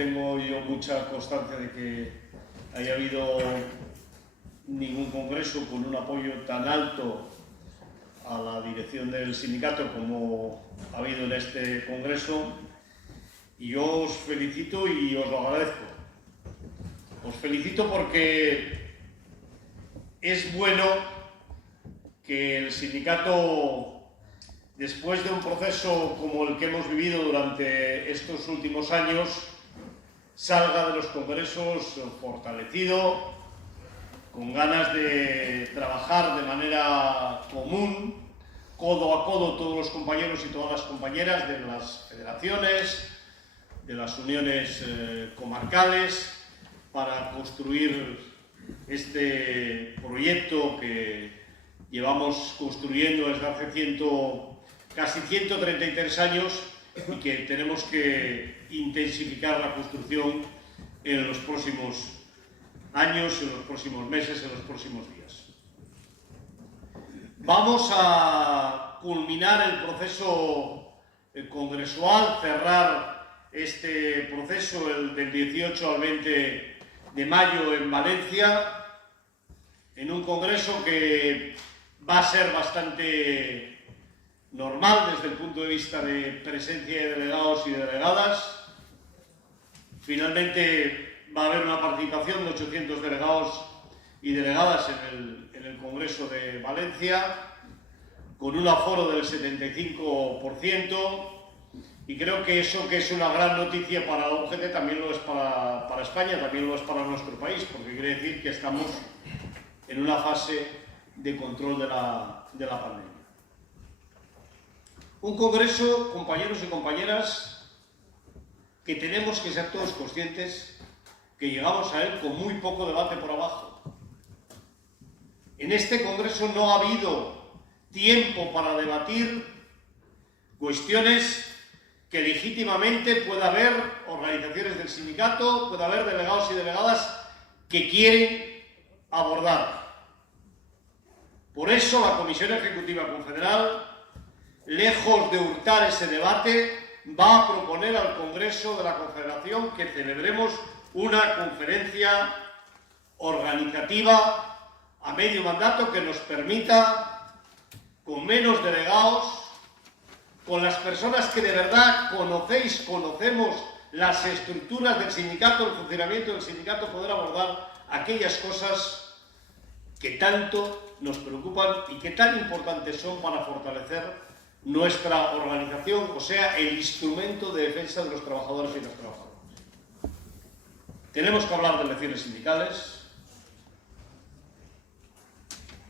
tengo yo mucha constancia de que haya habido ningún congreso con un apoyo tan alto a la dirección del sindicato como ha habido en este congreso, y yo os felicito y os lo agradezco. Os felicito porque es bueno que el sindicato, después de un proceso como el que hemos vivido durante estos últimos años, salga de los congresos fortalecido, con ganas de trabajar de manera común, codo a codo, todos los compañeros y todas las compañeras de las federaciones, de las uniones comarcales, para construir este proyecto que llevamos construyendo desde hace casi 133 años y que tenemos que intensificar la construcción en los próximos años, en los próximos meses, en los próximos días. Vamos a culminar el proceso congresual, cerrar este proceso del 18 al 20 de mayo en Valencia, en un congreso que va a ser bastante normal desde el punto de vista de presencia de delegados y delegadas. Finalmente va a haber una participación de 800 delegados y delegadas en el Congreso de Valencia, con un aforo del 75%, y creo que eso, que es una gran noticia para la UGT, también lo es para España, también lo es para nuestro país, porque quiere decir que estamos en una fase de control de la pandemia. Un congreso, compañeros y compañeras, que tenemos que ser todos conscientes que llegamos a él con muy poco debate por abajo. En este congreso no ha habido tiempo para debatir cuestiones que legítimamente pueda haber organizaciones del sindicato, pueda haber delegados y delegadas que quieren abordar. Por eso la Comisión Ejecutiva Confederal, lejos de hurtar ese debate, va a proponer al Congreso de la Confederación que celebremos una conferencia organizativa a medio mandato que nos permita, con menos delegados, con las personas que de verdad conocemos las estructuras del sindicato, el funcionamiento del sindicato, poder abordar aquellas cosas que tanto nos preocupan y que tan importantes son para fortalecer nuestra organización, o sea, el instrumento de defensa de los trabajadores y las trabajadoras. Tenemos que hablar de elecciones sindicales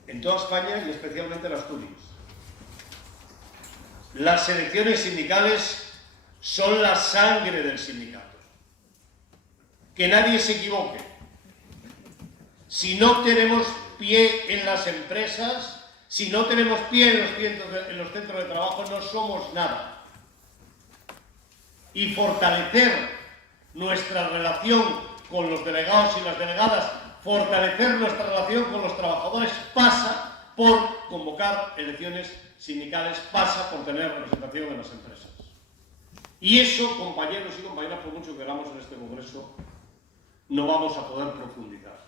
en toda España y especialmente en Asturias. Las elecciones sindicales son la sangre del sindicato. Que nadie se equivoque. Si no tenemos pie en las empresas, si no tenemos pie en los centros de trabajo, no somos nada. Y fortalecer nuestra relación con los delegados y las delegadas, fortalecer nuestra relación con los trabajadores, pasa por convocar elecciones sindicales, pasa por tener representación en las empresas. Y eso, compañeros y compañeras, por mucho que hagamos en este congreso, no vamos a poder profundizar.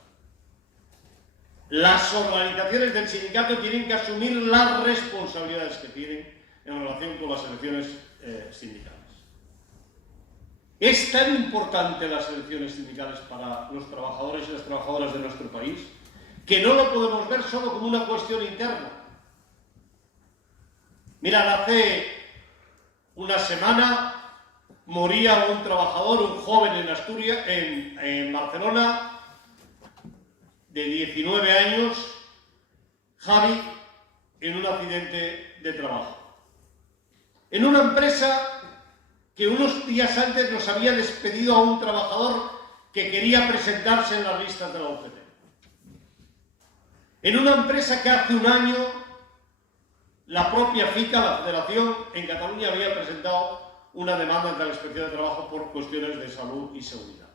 Las organizaciones del sindicato tienen que asumir las responsabilidades que tienen en relación con las elecciones sindicales. Es tan importante las elecciones sindicales para los trabajadores y las trabajadoras de nuestro país que no lo podemos ver solo como una cuestión interna. Mirad, hace una semana moría un trabajador, un joven en Asturias, en Barcelona, de 19 años, Javi, en un accidente de trabajo. En una empresa que unos días antes nos había despedido a un trabajador que quería presentarse en las listas de la UGT. En una empresa que hace un año la propia FICA, la Federación, en Cataluña había presentado una demanda ante la Inspección de Trabajo por cuestiones de salud y seguridad.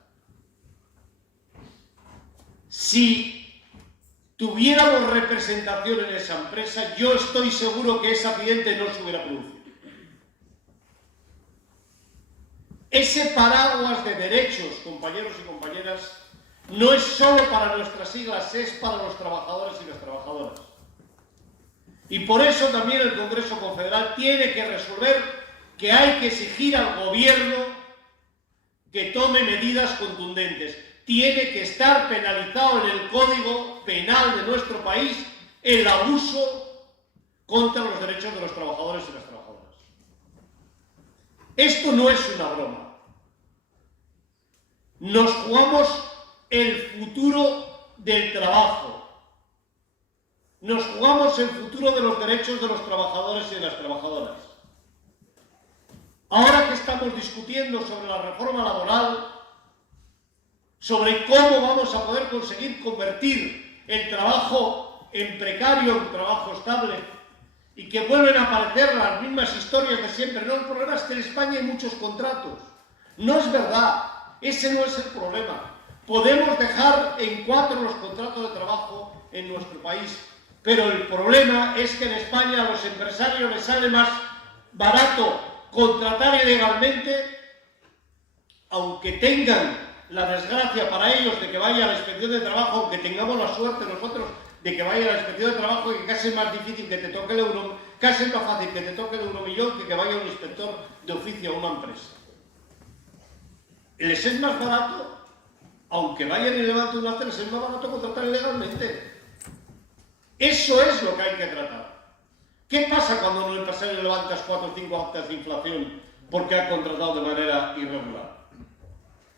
Si tuviéramos representación en esa empresa, yo estoy seguro que ese accidente no se hubiera producido. Ese paraguas de derechos, compañeros y compañeras, no es solo para nuestras siglas, es para los trabajadores y las trabajadoras. Y por eso también el Congreso Confederal tiene que resolver que hay que exigir al gobierno que tome medidas contundentes. Tiene que estar penalizado en el Código Penal de nuestro país el abuso contra los derechos de los trabajadores y las trabajadoras. Esto no es una broma. Nos jugamos el futuro del trabajo. Nos jugamos el futuro de los derechos de los trabajadores y de las trabajadoras. Ahora que estamos discutiendo sobre la reforma laboral, sobre cómo vamos a poder conseguir convertir el trabajo en precario en trabajo estable, y que vuelven a aparecer las mismas historias de siempre. No, el problema es que en España hay muchos contratos. No es verdad, ese no es el problema. Podemos dejar en 4 los contratos de trabajo en nuestro país, pero el problema es que en España a los empresarios les sale más barato contratar ilegalmente, aunque tengan la desgracia para ellos de que vaya a la inspección de trabajo, aunque tengamos la suerte nosotros de que vaya a la inspección de trabajo, y que casi es más difícil que te toque el euro, casi es más fácil que te toque el euromillón que vaya un inspector de oficio a una empresa. Les es más barato, aunque vayan y levanten un acta, les es más barato contratar ilegalmente. Eso es lo que hay que tratar. ¿Qué pasa cuando un empresario levantas 4 o 5 actas de inflación porque ha contratado de manera irregular?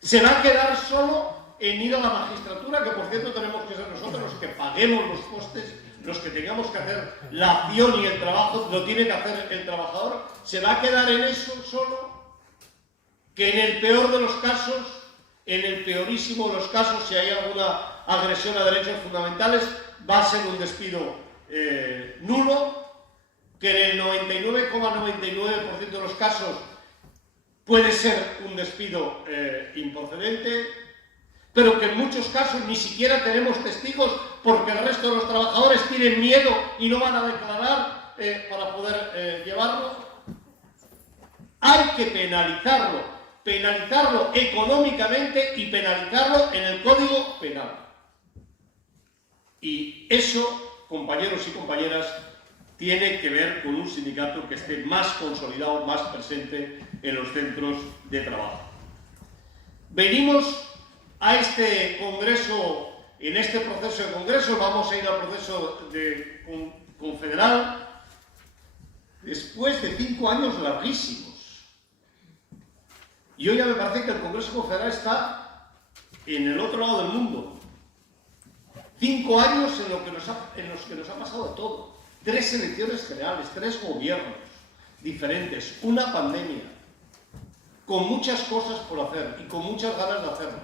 ¿Se va a quedar solo en ir a la magistratura, que por cierto tenemos que ser nosotros los que paguemos los costes, los que tengamos que hacer la acción y el trabajo lo tiene que hacer el trabajador? ¿Se va a quedar en eso solo? Que en el peor de los casos, en el peorísimo de los casos, si hay alguna agresión a derechos fundamentales, va a ser un despido nulo, que en el 99,99% de los casos puede ser un despido improcedente, pero que en muchos casos ni siquiera tenemos testigos porque el resto de los trabajadores tienen miedo y no van a declarar para poder llevarlo. Hay que penalizarlo, penalizarlo económicamente y penalizarlo en el Código Penal. Y eso, compañeros y compañeras, tiene que ver con un sindicato que esté más consolidado, más presente en los centros de trabajo. Venimos a este congreso, en este proceso de congreso, vamos a ir al proceso confederal después de 5 años larguísimos. Y hoy ya me parece que el Congreso Confederal está en el otro lado del mundo. 5 años en los que nos ha pasado de todo. 3 elecciones generales, 3 gobiernos diferentes, una pandemia, con muchas cosas por hacer y con muchas ganas de hacerlas.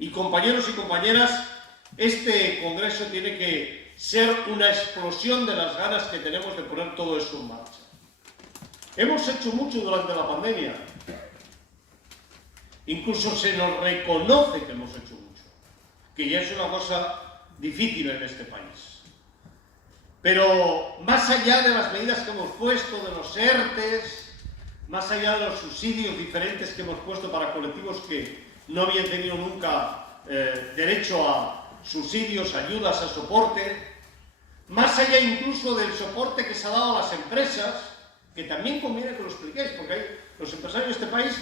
Y compañeros y compañeras, este congreso tiene que ser una explosión de las ganas que tenemos de poner todo eso en marcha. Hemos hecho mucho durante la pandemia. Incluso se nos reconoce que hemos hecho mucho, que ya es una cosa difícil en este país. Pero más allá de las medidas que hemos puesto, de los ERTES, más allá de los subsidios diferentes que hemos puesto para colectivos que no habían tenido nunca derecho a subsidios, ayudas, a soporte, más allá incluso del soporte que se ha dado a las empresas, que también conviene que lo expliquéis, porque hay los empresarios de este país,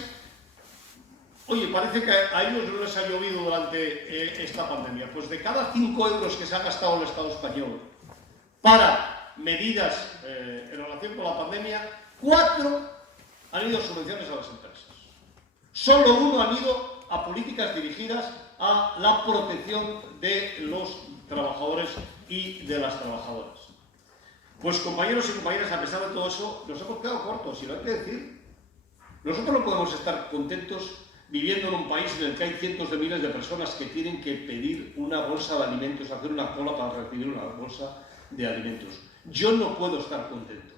oye, parece que a ellos no les ha llovido durante esta pandemia. Pues de cada 5 euros que se ha gastado el Estado español para medidas en relación con la pandemia, 4 han ido subvenciones a las empresas. Solo 1 han ido a políticas dirigidas a la protección de los trabajadores y de las trabajadoras. Pues compañeros y compañeras, a pesar de todo eso, nos hemos quedado cortos, y lo hay que decir. Nosotros no podemos estar contentos viviendo en un país en el que hay cientos de miles de personas que tienen que pedir una bolsa de alimentos, hacer una cola para recibir una bolsa de alimentos. Yo no puedo estar contento.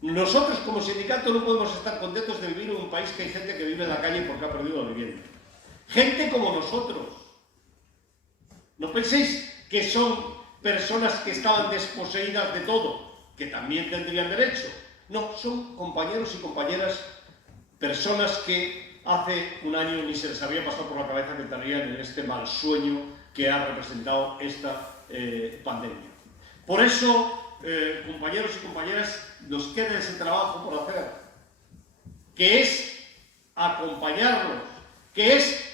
Nosotros como sindicato no podemos estar contentos de vivir en un país que hay gente que vive en la calle porque ha perdido la vivienda. Gente como nosotros. No penséis que son personas que estaban desposeídas de todo, que también tendrían derecho. No, son compañeros y compañeras personas que hace un año ni se les había pasado por la cabeza que estarían en este mal sueño que ha representado esta pandemia. Por eso, compañeros y compañeras, nos queda ese trabajo por hacer, que es acompañarlos, que es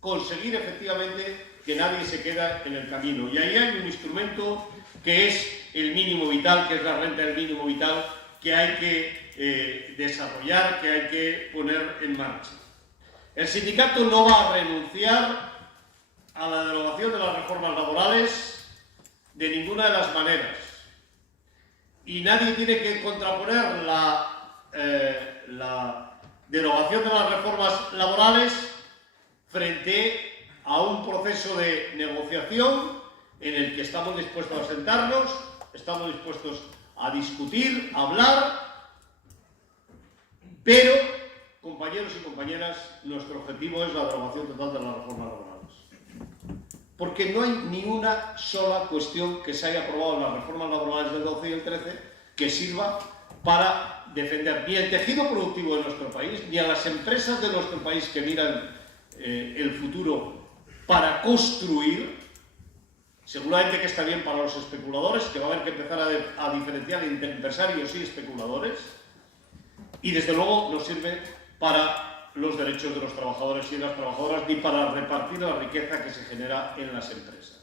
conseguir efectivamente que nadie se quede en el camino. Y ahí hay un instrumento que es el mínimo vital, que es la renta del mínimo vital, que hay que desarrollar, que hay que poner en marcha. El sindicato no va a renunciar a la derogación de las reformas laborales de ninguna de las maneras. Y nadie tiene que contraponer la derogación de las reformas laborales frente a un proceso de negociación en el que estamos dispuestos a sentarnos, estamos dispuestos a discutir, a hablar, pero, compañeros y compañeras, nuestro objetivo es la derogación total de las reformas laborales. Porque no hay ni una sola cuestión que se haya aprobado en las reformas laborales del 12 y el 13 que sirva para defender ni el tejido productivo de nuestro país, ni a las empresas de nuestro país que miran el futuro para construir. Seguramente que está bien para los especuladores, que va a haber que empezar a diferenciar entre empresarios y especuladores, y desde luego no sirve para los derechos de los trabajadores y de las trabajadoras, ni para repartir la riqueza que se genera en las empresas.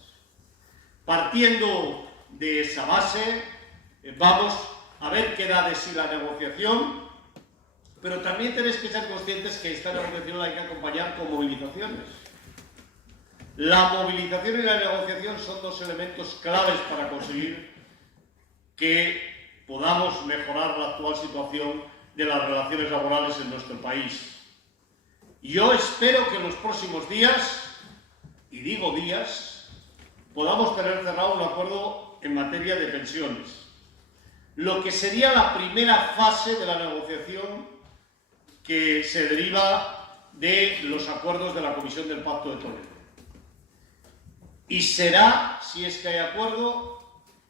Partiendo de esa base, vamos a ver qué da de sí la negociación, pero también tenéis que ser conscientes que esta negociación la hay que acompañar con movilizaciones. La movilización y la negociación son dos elementos claves para conseguir que podamos mejorar la actual situación de las relaciones laborales en nuestro país. Yo espero que en los próximos días, y digo días, podamos tener cerrado un acuerdo en materia de pensiones, lo que sería la primera fase de la negociación que se deriva de los acuerdos de la Comisión del Pacto de Toledo. Y será, si es que hay acuerdo,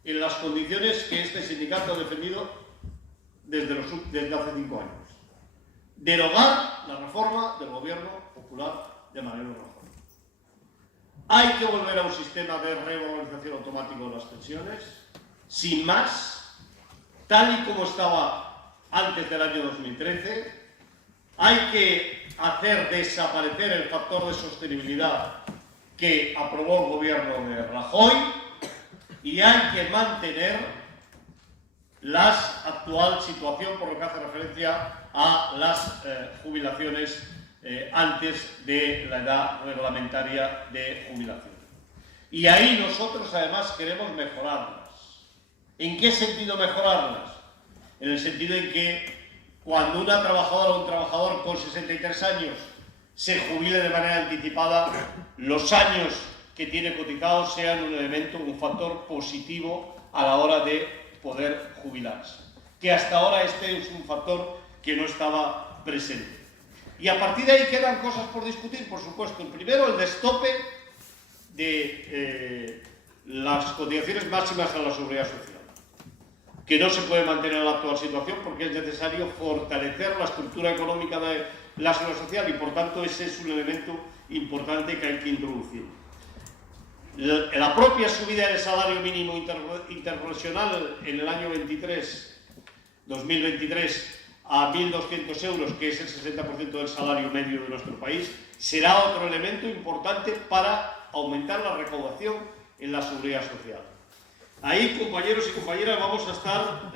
en las condiciones que este sindicato ha defendido desde hace 5 años. Derogar la reforma del Gobierno Popular de Mariano Rajoy. Hay que volver a un sistema de revalorización automático de las pensiones, sin más, tal y como estaba antes del año 2013. Hay que hacer desaparecer el factor de sostenibilidad que aprobó el Gobierno de Rajoy y hay que mantener la actual situación por lo que hace referencia a las jubilaciones antes de la edad reglamentaria de jubilación. Y ahí nosotros además queremos mejorarlas. ¿En qué sentido mejorarlas? En el sentido en que cuando una trabajadora o un trabajador con 63 años se jubile de manera anticipada, los años que tiene cotizados sean un elemento, un factor positivo a la hora de poder jubilarse. Que hasta ahora este es un factor que no estaba presente. Y a partir de ahí quedan cosas por discutir, por supuesto. El primero, el destope de las cotizaciones máximas a la seguridad social, que no se puede mantener en la actual situación porque es necesario fortalecer la estructura económica de la seguridad social y, por tanto, ese es un elemento importante que hay que introducir. La propia subida del salario mínimo interprofesional en el año 2023 a 1.200 euros, que es el 60% del salario medio de nuestro país, será otro elemento importante para aumentar la recaudación en la seguridad social. Ahí, compañeros y compañeras, vamos a estar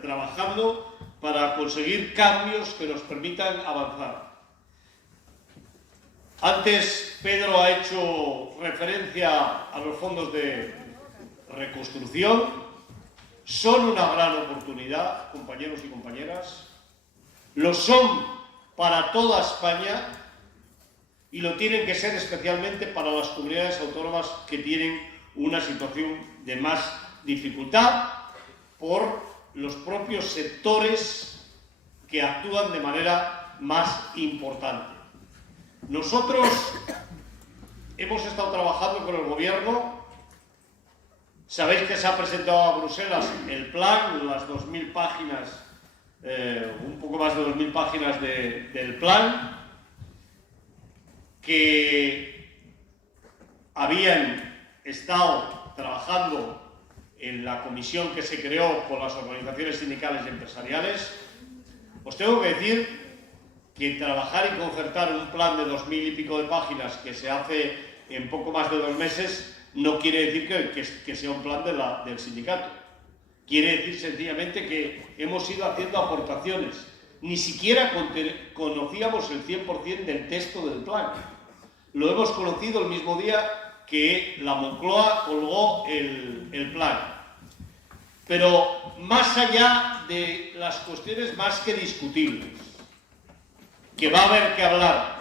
trabajando para conseguir cambios que nos permitan avanzar. Antes Pedro ha hecho referencia a los fondos de reconstrucción. Son una gran oportunidad, compañeros y compañeras. Lo son para toda España y lo tienen que ser especialmente para las comunidades autónomas que tienen una situación de más dificultad por los propios sectores que actúan de manera más importante. Nosotros hemos estado trabajando con el Gobierno. Sabéis que se ha presentado a Bruselas el plan, las 2.000 páginas un poco más de 2000 páginas del plan, que habían estado trabajando en la comisión que se creó con las organizaciones sindicales y empresariales. Os tengo que decir que trabajar y concertar un plan de 2000 y pico de páginas que se hace en poco más de 2 meses no quiere decir que sea un plan del sindicato. Quiere decir sencillamente que hemos ido haciendo aportaciones. Ni siquiera conocíamos el 100% del texto del plan. Lo hemos conocido el mismo día que la Moncloa colgó el plan. Pero más allá de las cuestiones más que discutibles, que va a haber que hablar,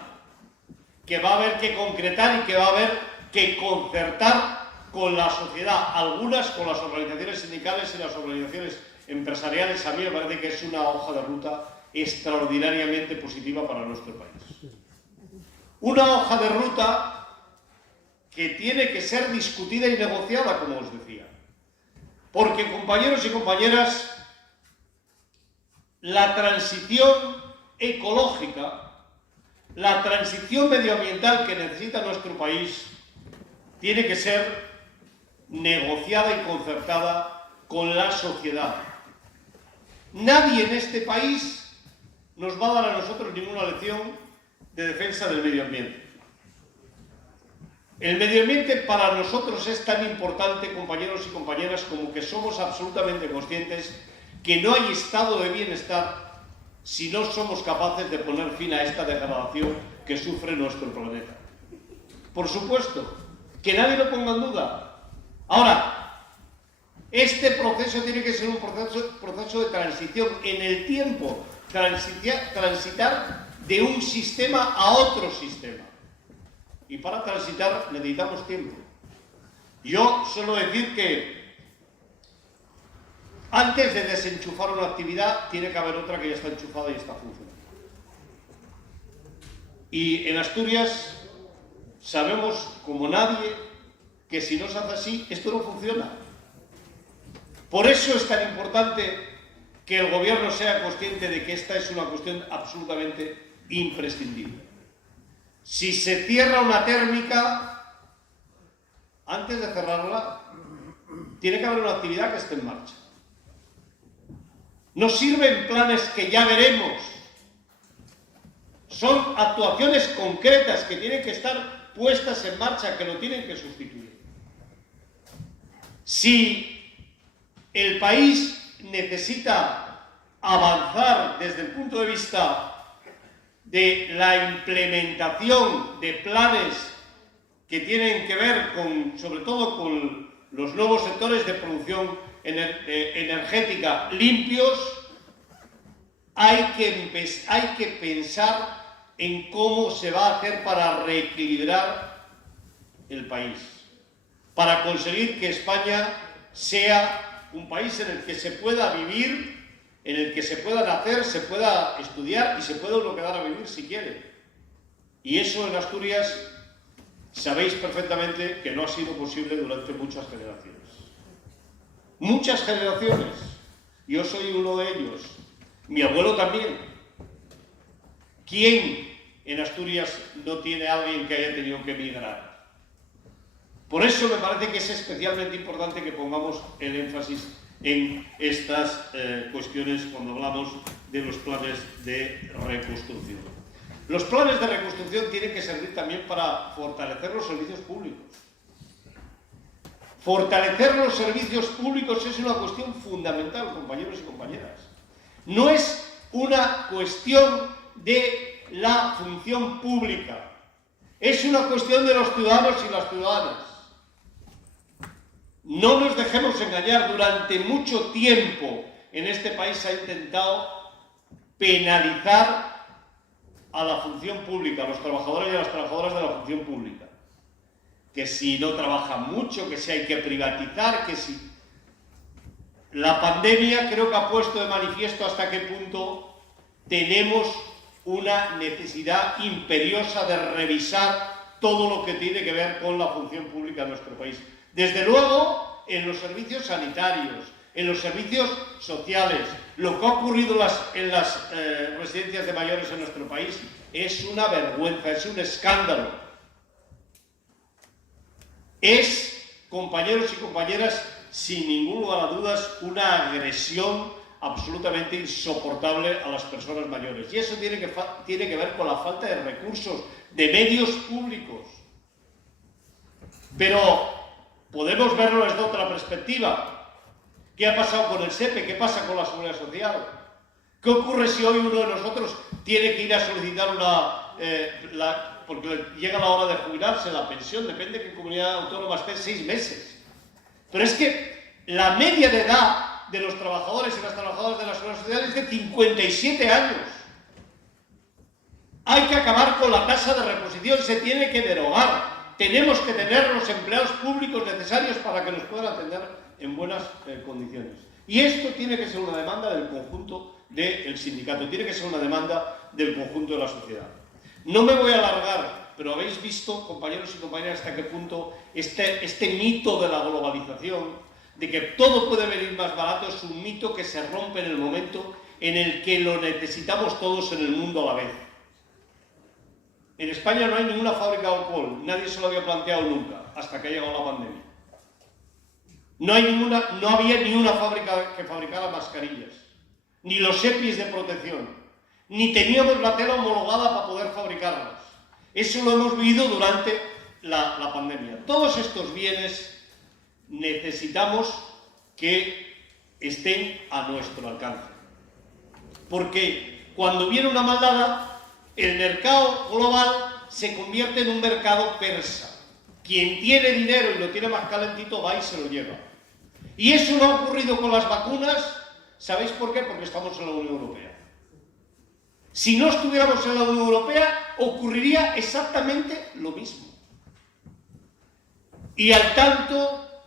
que va a haber que concretar y que va a haber que concertar con la sociedad, algunas con las organizaciones sindicales y las organizaciones empresariales, a mí me parece que es una hoja de ruta extraordinariamente positiva para nuestro país. Una hoja de ruta que tiene que ser discutida y negociada, como os decía. Porque, compañeros y compañeras, la transición ecológica, la transición medioambiental que necesita nuestro país, tiene que ser negociada y concertada con la sociedad. Nadie en este país nos va a dar a nosotros ninguna lección de defensa del medio ambiente. El medio ambiente para nosotros es tan importante, compañeros y compañeras, como que somos absolutamente conscientes que no hay estado de bienestar si no somos capaces de poner fin a esta degradación que sufre nuestro planeta. Por supuesto, que nadie lo ponga en duda. Ahora, este proceso tiene que ser un proceso de transición en el tiempo, transitar de un sistema a otro sistema. Y para transitar necesitamos tiempo. Yo suelo decir que antes de desenchufar una actividad tiene que haber otra que ya está enchufada y está funcionando. Y en Asturias sabemos como nadie que si no se hace así, esto no funciona. Por eso es tan importante que el gobierno sea consciente de que esta es una cuestión absolutamente imprescindible. Si se cierra una térmica, antes de cerrarla, tiene que haber una actividad que esté en marcha. No sirven planes que ya veremos. Son actuaciones concretas que tienen que estar puestas en marcha, que lo tienen que sustituir. Si el país necesita avanzar desde el punto de vista de la implementación de planes que tienen que ver sobre todo con los nuevos sectores de producción energética limpios, hay que pensar en cómo se va a hacer para reequilibrar el país, para conseguir que España sea un país en el que se pueda vivir, en el que se pueda nacer, se pueda estudiar y se pueda uno quedar a vivir si quiere. Y eso en Asturias sabéis perfectamente que no ha sido posible durante muchas generaciones. Muchas generaciones. Yo soy uno de ellos. Mi abuelo también. ¿Quién en Asturias no tiene a alguien que haya tenido que emigrar? Por eso me parece que es especialmente importante que pongamos el énfasis en estas cuestiones cuando hablamos de los planes de reconstrucción. Los planes de reconstrucción tienen que servir también para fortalecer los servicios públicos. Fortalecer los servicios públicos es una cuestión fundamental, compañeros y compañeras. No es una cuestión de la función pública, es una cuestión de los ciudadanos y las ciudadanas. No nos dejemos engañar, durante mucho tiempo en este país se ha intentado penalizar a la función pública, a los trabajadores y a las trabajadoras de la función pública. Que si no trabajan mucho, que si hay que privatizar, que si... La pandemia creo que ha puesto de manifiesto hasta qué punto tenemos una necesidad imperiosa de revisar todo lo que tiene que ver con la función pública en nuestro país. Desde luego, en los servicios sanitarios, en los servicios sociales, lo que ha ocurrido en las residencias de mayores en nuestro país es una vergüenza, es un escándalo. Es, compañeros y compañeras, sin ningún lugar a dudas, una agresión absolutamente insoportable a las personas mayores. Y eso tiene que ver con la falta de recursos, de medios públicos. Pero podemos verlo desde otra perspectiva. ¿Qué ha pasado con el SEPE? ¿Qué pasa con la Seguridad Social? ¿Qué ocurre si hoy uno de nosotros tiene que ir a solicitar porque llega la hora de jubilarse, la pensión, depende de qué comunidad autónoma esté, 6 meses? Pero es que la media de edad de los trabajadores y las trabajadoras de la Seguridad Social es de 57 años. Hay que acabar con la tasa de reposición, se tiene que derogar. Tenemos que tener los empleados públicos necesarios para que nos puedan atender en buenas condiciones. Y esto tiene que ser una demanda del conjunto del sindicato, tiene que ser una demanda del conjunto de la sociedad. No me voy a alargar, pero habéis visto, compañeros y compañeras, hasta qué punto este mito de la globalización, de que todo puede venir más barato, es un mito que se rompe en el momento en el que lo necesitamos todos en el mundo a la vez. En España no hay ninguna fábrica de alcohol, nadie se lo había planteado nunca, hasta que ha llegado la pandemia. No había ni una fábrica que fabricara mascarillas, ni los EPIs de protección, ni teníamos la tela homologada para poder fabricarlas. Eso lo hemos vivido durante la pandemia. Todos estos bienes necesitamos que estén a nuestro alcance. Porque cuando viene una maldada, el mercado global se convierte en un mercado persa. Quien tiene dinero y lo tiene más calentito va y se lo lleva. Y eso no ha ocurrido con las vacunas. ¿Sabéis por qué? Porque estamos en la Unión Europea. Si no estuviéramos en la Unión Europea, ocurriría exactamente lo mismo. Y al tanto,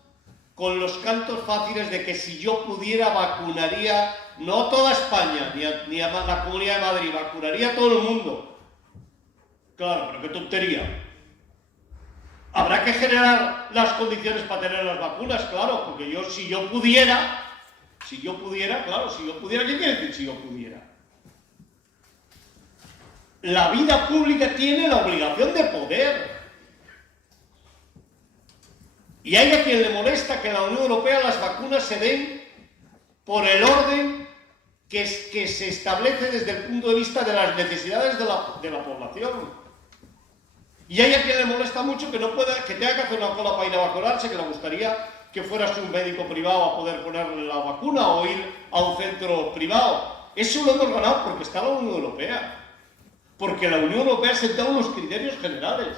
con los cantos fáciles de que si yo pudiera vacunaría, no a toda España, ni a la Comunidad de Madrid, vacunaría a todo el mundo. Claro, pero qué tontería. Habrá que generar las condiciones para tener las vacunas, claro, porque si yo pudiera, ¿qué quiere decir si yo pudiera? La vida pública tiene la obligación de poder. Y hay a quien le molesta que en la Unión Europea las vacunas se den por el orden que se establece desde el punto de vista de las necesidades de la población. Y hay a quien le molesta mucho que tenga que hacer una cola para ir a vacunarse, que le gustaría que fueras un médico privado a poder ponerle la vacuna o ir a un centro privado. Eso lo hemos ganado porque está la Unión Europea. Porque la Unión Europea ha sentado unos criterios generales.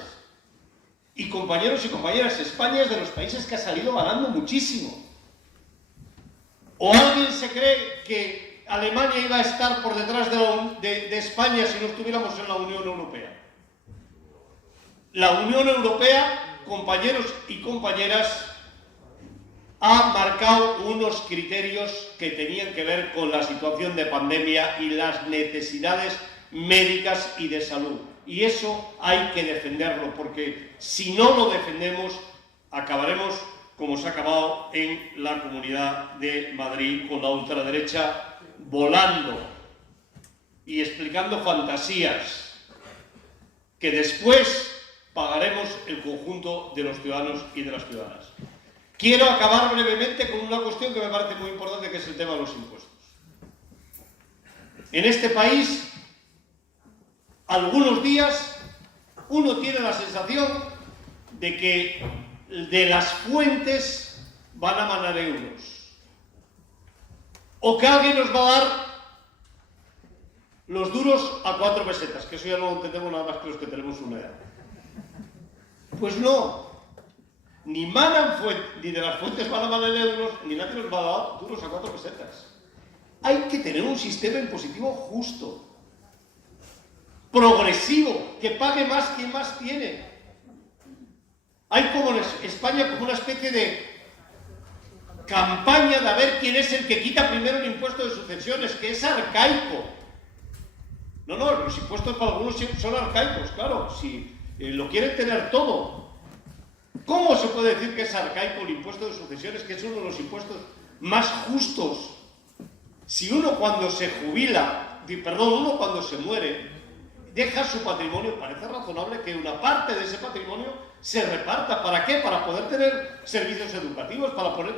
Y compañeros y compañeras, España es de los países que ha salido ganando muchísimo. ¿O alguien se cree que Alemania iba a estar por detrás de España si no estuviéramos en la Unión Europea? La Unión Europea, compañeros y compañeras, ha marcado unos criterios que tenían que ver con la situación de pandemia y las necesidades médicas y de salud. Y eso hay que defenderlo, porque si no lo defendemos, acabaremos como se ha acabado en la Comunidad de Madrid, con la ultraderecha volando y explicando fantasías que después pagaremos el conjunto de los ciudadanos y de las ciudadanas. Quiero acabar brevemente con una cuestión que me parece muy importante, que es el tema de los impuestos. En este país, algunos días, uno tiene la sensación de que de las fuentes van a manar euros. O que alguien nos va a dar los duros a 4 pesetas, que eso ya no lo entendemos nada más que los que tenemos una edad. Pues no, ni de las fuentes van a manar euros, ni nadie nos va a dar duros a 4 pesetas. Hay que tener un sistema impositivo justo, progresivo, que pague más quien más tiene. Hay como en España como una especie de campaña de a ver quién es el que quita primero el impuesto de sucesiones, que es arcaico. No, los impuestos para algunos son arcaicos, claro, si lo quieren tener todo. ¿Cómo se puede decir que es arcaico el impuesto de sucesiones, que es uno de los impuestos más justos. Si uno cuando se jubila, uno cuando se muere, deja su patrimonio, parece razonable que una parte de ese patrimonio se reparta. ¿Para qué? Para poder tener servicios educativos, para poder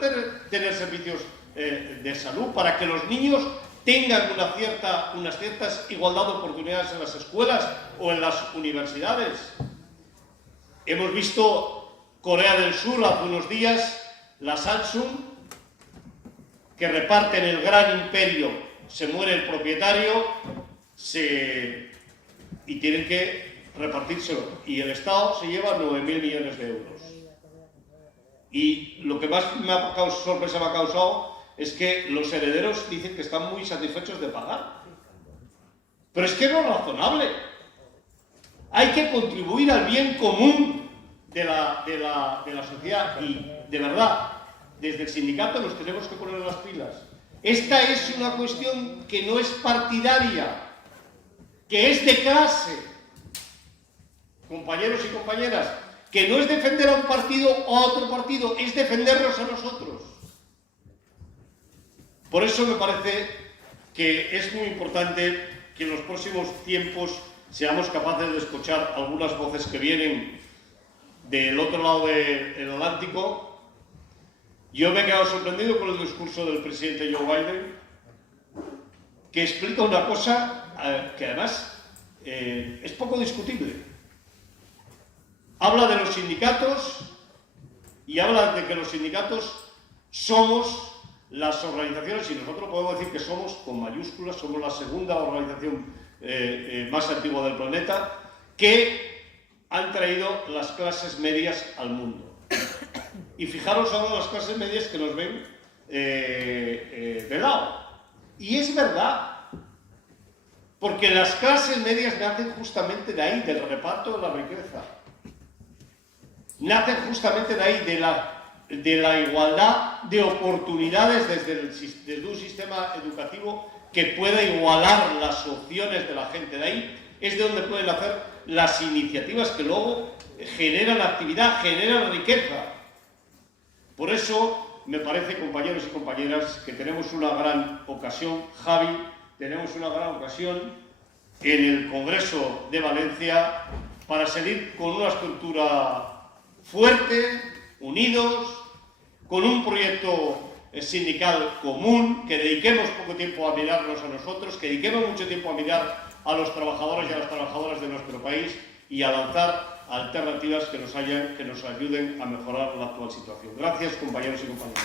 tener servicios de salud, para que los niños tengan unas ciertas igualdad de oportunidades en las escuelas o en las universidades. Hemos visto Corea del Sur hace unos días, la Samsung, que reparten el gran imperio, se muere el propietario y tienen que repartírselo. Y el Estado se lleva 9.000 millones de euros. Y lo que más sorpresa me ha causado es que los herederos dicen que están muy satisfechos de pagar. Pero es que no es razonable. Hay que contribuir al bien común de la sociedad y, de verdad, desde el sindicato nos tenemos que poner las pilas. Esta es una cuestión que no es partidaria, que es de clase, compañeros y compañeras, que no es defender a un partido o a otro partido, es defendernos a nosotros. Por eso me parece que es muy importante que en los próximos tiempos seamos capaces de escuchar algunas voces que vienen del otro lado del Atlántico. Yo me he quedado sorprendido con el discurso del presidente Joe Biden, que explica una cosa que además es poco discutible. Habla de los sindicatos y habla de que los sindicatos somos las organizaciones, y nosotros podemos decir que somos, con mayúsculas, somos la segunda organización más antigua del planeta, que han traído las clases medias al mundo. Y fijaros ahora las clases medias que nos ven de lado. Y es verdad, porque las clases medias nacen justamente de ahí, del reparto de la riqueza. Nacen justamente de ahí, de la igualdad de oportunidades desde un sistema educativo que pueda igualar las opciones de la gente. De ahí es de donde pueden nacer las iniciativas que luego generan actividad, generan riqueza. Por eso me parece, compañeros y compañeras, que tenemos una gran ocasión, Javi, tenemos una gran ocasión en el Congreso de Valencia para seguir con una estructura fuerte, unidos, con un proyecto sindical común, que dediquemos poco tiempo a mirarnos a nosotros, que dediquemos mucho tiempo a mirar a los trabajadores y a las trabajadoras de nuestro país y a lanzar alternativas que nos ayuden a mejorar la actual situación. Gracias, compañeros y compañeras.